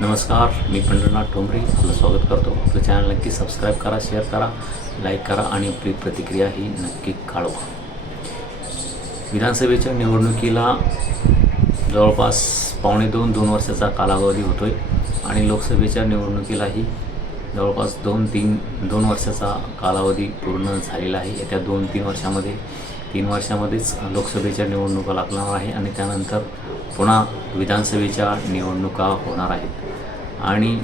नमस्कार, मी पंढरनाथ ठोंबरे आपलं स्वागत करतो. आपलं चॅनल नक्की सबस्क्राईब करा, शेअर करा, लाईक करा आणि आपली प्रतिक्रिया ही नक्की कळवा. विधानसभेच्या निवडणुकीला जवळपास पावणे दोन वर्षाचा कालावधी होतो आहे आणि लोकसभेच्या निवडणुकीलाही जवळपास दोन वर्षाचा कालावधी पूर्ण झालेला आहे. येत्या 3 वर्षामध्येच लोकसभेच्या निवडणुका लागणार आहे आणि त्यानंतर पुन्हा विधानसभेच्या निवडणुका होणार आहेत. आणि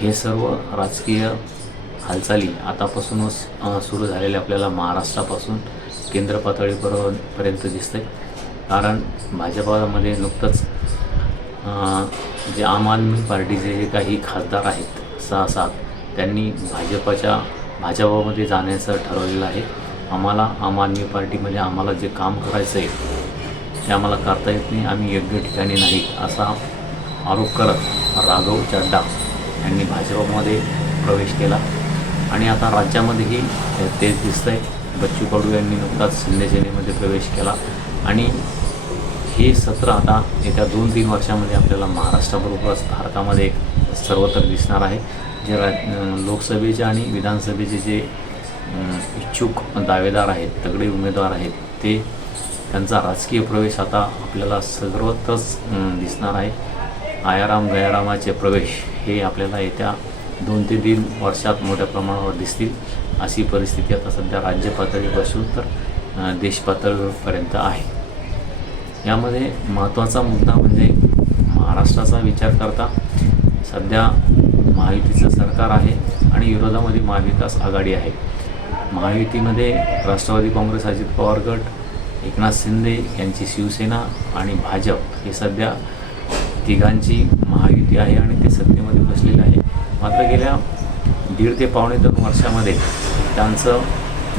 हे सर्व राजकीय हालचाली आतापासूनच सुरू झालेल्या आपल्याला महाराष्ट्रापासून केंद्र पातळीपर्यंत दिसते. कारण भाजपामध्ये नुकतंच जे आम आदमी पार्टीचे जे काही खासदार आहेत 6-7 त्यांनी भाजपामध्ये जाण्याचं ठरवलेलं आहे. आम्हाला आम आदमी पार्टीमध्ये आम्हाला जे काम करायचं आहे ते आम्हाला करता येत नाही, आम्ही योग्य ठिकाणी नाही असा आरोप करत राघव चड्डा यांनी भाजपमध्ये प्रवेश केला. आणि आता राज्यामध्येही तेच दिसतं आहे. बच्चू कडू यांनी नुकताच शिंदे सेनेमध्ये प्रवेश केला आणि हे सत्र आता येत्या 2-3 वर्षामध्ये आपल्याला महाराष्ट्राबरोबरच भारतामध्ये सर्वत्र दिसणार आहे. जे लोकसभेचे आणि विधानसभेचे जे इच्छुक दावेदार आहेत, तगडे उमेदवार आहेत, ते त्यांचा राजकीय प्रवेश आता आपल्याला सर्वत्रच दिसणार आहे. आयाराम गयारामाचे प्रवेश हे आपल्याला येत्या 2 ते 3 वर्षात मोठ्या प्रमाणावर दिसतील अशी परिस्थिती आता सध्या राज्य पातळीपासून तर देश पातळीपर्यंत आहे. यामध्ये महत्त्वाचा मुद्दा म्हणजे महाराष्ट्राचा विचार करता सध्या महायुतीचं सरकार आहे आणि विरोधामध्ये महाविकास आघाडी आहे. महायुतीमध्ये राष्ट्रवादी काँग्रेस, अजित पवार गट, एकनाथ शिंदे यांची शिवसेना आणि भाजप हे सध्या तिघांची महायुती आहे आणि ते सत्तेमध्ये बसलेले आहे. मात्र गेल्या 1.5 ते पावणे 2 वर्षामध्ये त्यांचं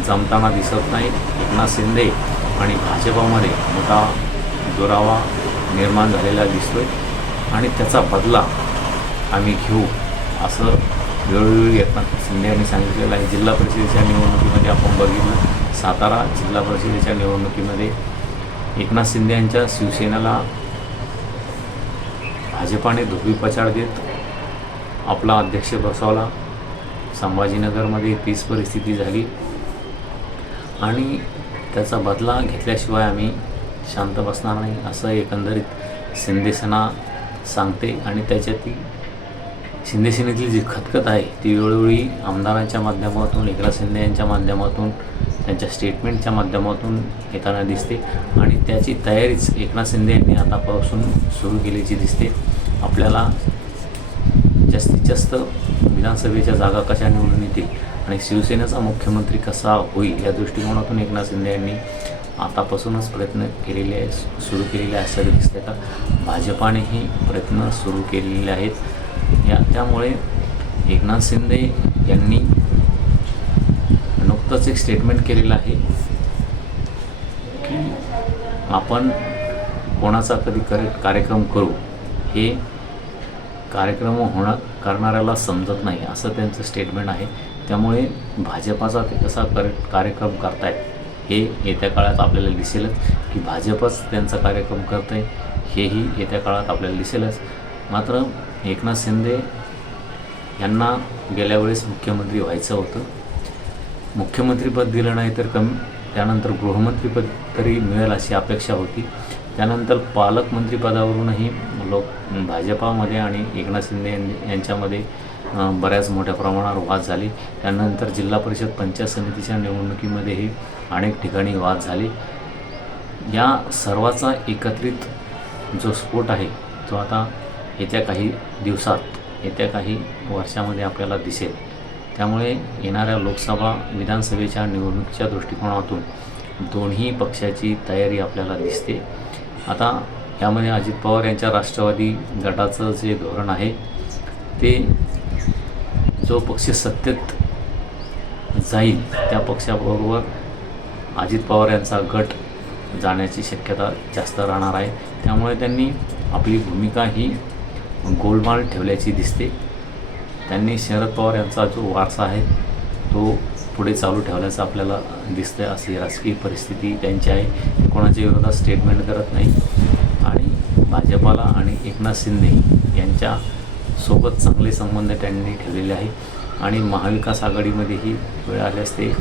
जमताना दिसत नाही. एकनाथ शिंदे आणि भाजपामध्ये मोठा दुरावा निर्माण झालेला दिसतोय आणि त्याचा बदला आम्ही घेऊ असं वेळोवेळी एकनाथ शिंदे यांनी सांगितलेलं आहे. जिल्हा परिषदेच्या निवडणुकीमध्ये आपण बघितलं, सातारा जिल्हा परिषदेच्या निवडणुकीमध्ये एकनाथ शिंदे यांच्या शिवसेनेला भाजपाने धोबीपछाड देत आपला अध्यक्ष बसवला. संभाजीनगरमध्ये तीच परिस्थिती झाली आणि त्याचा बदला घेतल्याशिवाय आम्ही शांत बसणार नाही असं एकंदरीत शिंदेसेना सांगते. आणि त्याच्यात शिंदे सेनेतली जी खतखत आहे ती वेळोवेळी आमदारांच्या माध्यमातून, एकनाथ शिंदे यांच्या माध्यमातून, त्यांच्या स्टेटमेंटच्या माध्यमातून येताना दिसते आणि त्याची तयारीच एकनाथ शिंदे यांनी आतापासून सुरू केल्याची दिसते. आपल्याला जास्तीत जास्त विधानसभेच्या जागा कशा निवडून येतील आणि शिवसेनेचा मुख्यमंत्री कसा होईल या दृष्टिकोनातून एकनाथ शिंदे यांनी आतापासूनच प्रयत्न सुरू केलेले असं दिसते. का भाजपानेही प्रयत्न सुरू केलेले आहेत. त्यामुळे एकनाथ शिंदे यांनी नुकतंच एक स्टेटमेंट केलेलं आहे की आपण कोणाचा कधी कार्यक्रम करू हे कार्यक्रम करणाऱ्याला समजत नाही असं त्यांचं स्टेटमेंट आहे. त्यामुळे भाजपाचा ते कसा कार्यक्रम करतायत हे येत्या काळात आपल्याला दिसेलच. की भाजपच त्यांचा कार्यक्रम करत आहे हेही येत्या काळात आपल्याला दिसेलच. मात्र एकनाथ शिंदे यांना गेल्या वेळेस मुख्यमंत्री व्हायचं होतं. मुख्यमंत्रीपद दिलं नाही तर त्यानंतर गृहमंत्रीपद तरी मिळेल अशी अपेक्षा होती. त्यानंतर पालकमंत्रीपदावरूनही भाजपामध्ये आणि एकनाथ शिंदे यांच्यामध्ये बऱ्याच मोठ्या प्रमाणावर वाद झाले. त्यानंतर जिल्हा परिषद पंचायत समितीच्या निवडणुकीमध्येही अनेक ठिकाणी वाद झाले. या सर्वाचा एकत्रित जो स्फोट आहे तो आता येत्या काही दिवसात, येत्या काही वर्षामध्ये आपल्याला दिसेल. त्यामुळे येणाऱ्या लोकसभा विधानसभेच्या निवडणुकीच्या दृष्टिकोनातून दोन्ही पक्षाची तयारी आपल्याला दिसते. आता यामध्ये अजित पवार यांच्या राष्ट्रवादी गटाचं जे धोरण आहे ते जो पक्ष सत्तेत जाईल त्या पक्षाबरोबर अजित पवार यांचा गट जाण्याची शक्यता जास्त राहणार आहे. त्यामुळे त्यांनी आपली भूमिका ही गोलमाल ठेवल्याची दिसते. त्यांनी शरद पवार यांचा जो वारसा आहे तो पुढे चालू ठेवल्याचं आपल्याला दिसतं आहे. अशी राजकीय परिस्थिती त्यांची आहे. कोणाच्या विरोधात स्टेटमेंट करत नाही आणि भाजपाला आणि एकनाथ शिंदे यांच्यासोबत चांगले संबंध त्यांनी ठेवलेले आहे आणि महाविकास आघाडीमध्येही वेळ आल्यास ते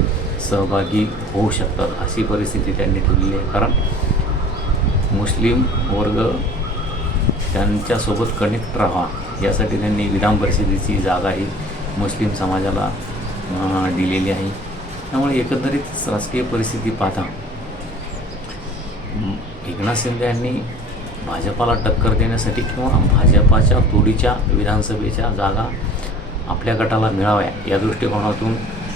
सहभागी होऊ शकतात अशी परिस्थिती त्यांनी ठेवलेली आहे. कारण मुस्लिम वर्ग त्यांच्यासोबत कनेक्ट राहावा यासाठी त्यांनी विधान परिषदेची जागा ही मुस्लिम समाजाला दिलेली आहे. त्यामुळे एकंदरीत राजकीय परिस्थिती पाहता एकनाथ शिंदे यांनी भाजपाला टक्कर देण्यासाठी किंवा भाजपाच्या तोडीच्या विधानसभेच्या जागा आपल्या गटाला मिळाव्या या दृष्टिकोनातून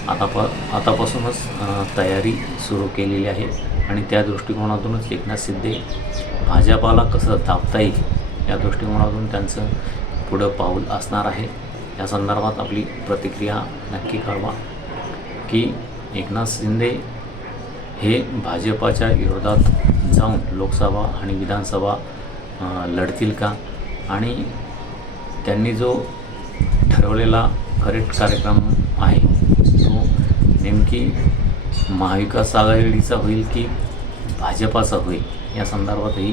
आतापासूनच तयारी सुरू केलेली आहे आणि त्या दृष्टिकोनातूनच एकनाथ शिंदे भाजपाला कसं दाबता येईल या दृष्टिकोनातून त्यांचं पुढं पाऊल असणार आहे. या संदर्भात आपली प्रतिक्रिया नक्की कळवा की एकनाथ शिंदे हे भाजपाच्या विरोधात जाऊन लोकसभा आणि विधानसभा लढतील का आणि त्यांनी जो ठरवलेला करेक्ट कार्यक्रम आहे तो नेमकी महाविकास आघाडीचा होईल की भाजपाचा होईल या संदर्भातही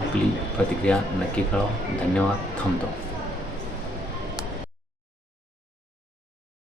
आपली प्रतिक्रिया नक्की कळवा. धन्यवाद. थांबतो.